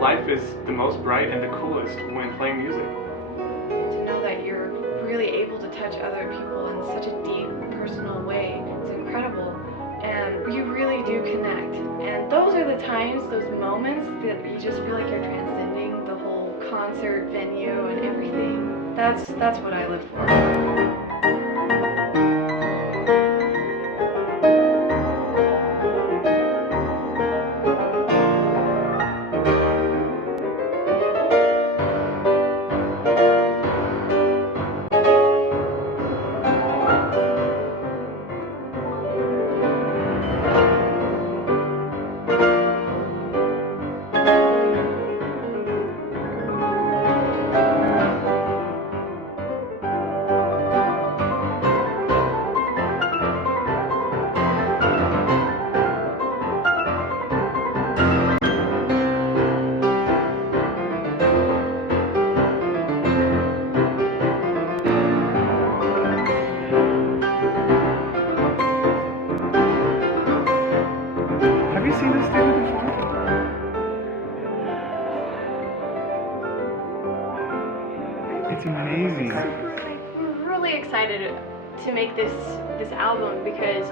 life is the most bright and the coolest when playing music. To know that you're really able to touch other people in such a deep, personal way, it's incredible. And you really do connect. And those are the times, those moments that you just feel like you're transcending the whole concert venue and everything. That's what I live for. Have you seen this student before? It's amazing. We're really excited to make this album because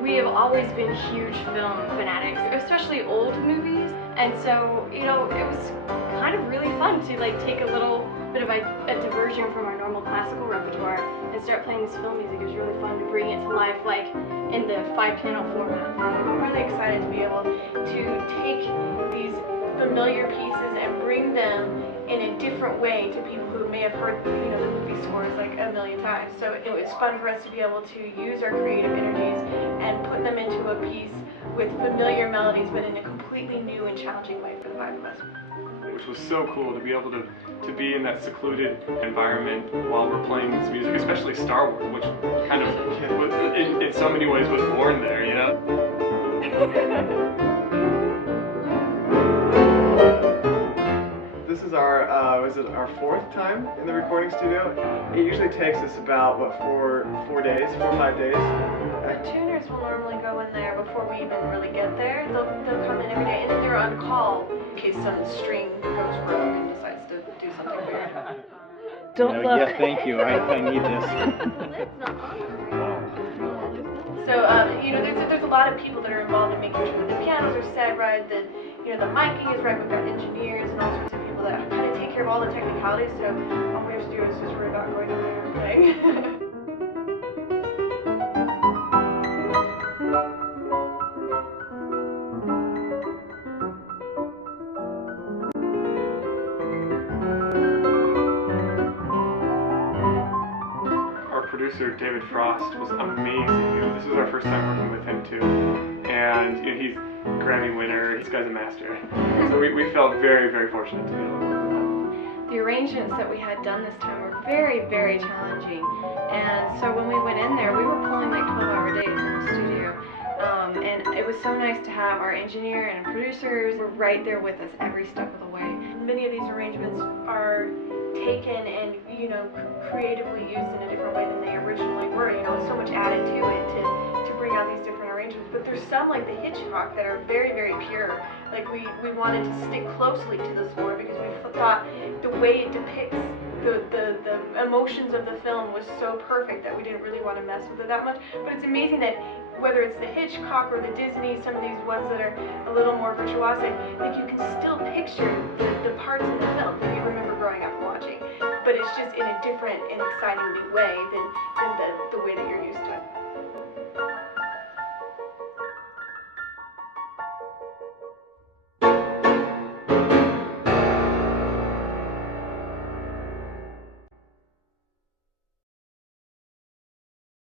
we have always been huge film fanatics, especially old movies. And so, you know, it was kind of really fun to like take a little bit of a diversion from our normal classical repertoire and start playing this film music. It was really fun to bring it to life, like in the 5-panel format. We're really excited to be able to take these familiar pieces and bring them in a different way to people who may have heard, you know, the movie scores like a million times. So it's fun for us to be able to use our creative energies and put them into a piece with familiar melodies, but in a completely new and challenging way for the five of us. Which was so cool to be able to be in that secluded environment while we're playing this music, especially Star Wars, which kind of, in so many ways, was born there, you know? This is our fourth time in the recording studio. It usually takes us about, what, 4 or 5 days? The tuners will normally go in there before we even really get there. They'll come in every day, and then they're on call in case some string goes rogue and decides to do something weird. Don't look. Yes, thank you. I need this. The lid's not on there. So, you know, there's a lot of people that are involved in making sure that the pianos are set right, that, you know, the miking is right. We've got engineers and all sorts of people that kind of take care of all the technicalities. So all we have to do is just worry about going in there and playing. Producer David Frost was amazing. This was our first time working with him too, and you know, he's a Grammy winner. This guy's a master. So we felt very, very fortunate to be able to work with him. The arrangements that we had done this time were very, very challenging, and so when we went in there, we were pulling like 12-hour days in the studio, and it was so nice to have our engineer and producers were right there with us every step of the way. Many of these arrangements are taken and, you know, creatively used in a different way than they originally were. You know, so much added to it to bring out these different arrangements. But there's some, like the Hitchcock, that are very, very pure. Like we wanted to stick closely to the score because we thought the way it depicts the emotions of the film was so perfect that we didn't really want to mess with it that much. But it's amazing that whether it's the Hitchcock or the Disney, some of these ones that are a little more virtuosic, like you can still picture the parts in the film that you remember growing up watching. But it's just in a different and exciting new way than